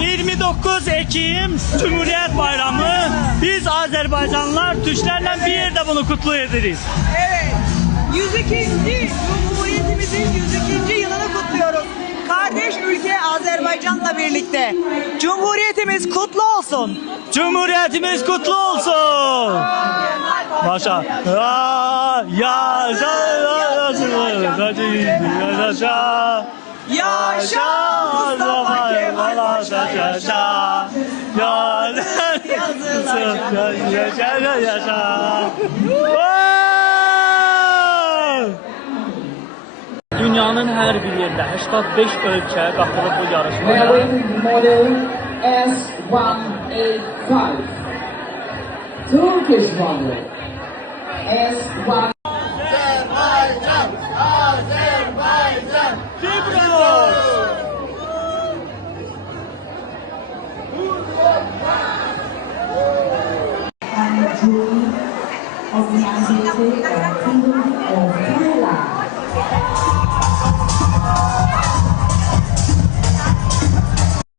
29 Ekim Cumhuriyet Bayramı. Biz Azerbaycanlılar Türklerle bir yerde bunu kutlu ederiz. Evet. 102. Cumhuriyetimizin 102. yılını kutluyoruz. Kardeş ülke Azerbaycan'la birlikte. Cumhuriyetimiz kutlu olsun. Cumhuriyetimiz kutlu olsun. Başa. Yaşa. Yaşa Mustafa Kemal Paşa yaşa. Yaşa. Dünyanın hər bir yerində 85 ölkə qatılıb bu yarışmaya. Model S185. Turkish model S1. Azerbaycan. Of the Asiatic Kingdom of Thailand.